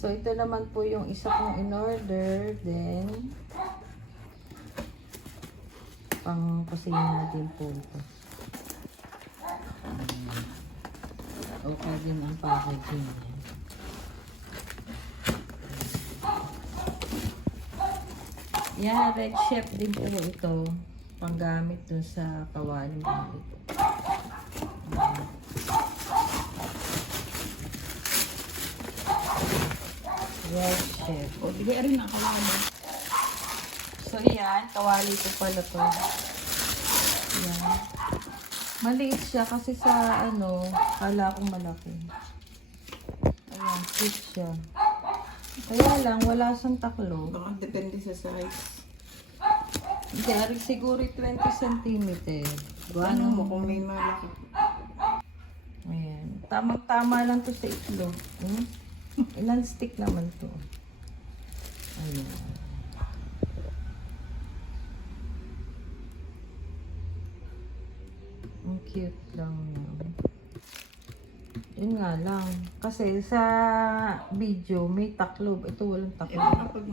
So, ito naman po yung isa kong in-order. Then, pang kusina din po ito. Okay din ang packaging niya. Yan, red chef din po ito. Panggamit dun sa kawali mo ito. Red chef. O, bigay rin ang kawali. So, yan. Kawali ko pala to. Yan. Maliit siya kasi sa ano, kala kong malaki. Ayan, cute siya. Kaya lang, wala siyang taklo. Baka depende sa size. Hindi, siguro 20 cm. Ano mo kung may malaki? Ayan. Tamang-tama lang to sa itlog. Hmm? Ilan stick naman to? Ayan. Ang cute lang yan. Yun nga lang. Kasi sa video may taklob. Ito walang taklob. Kapag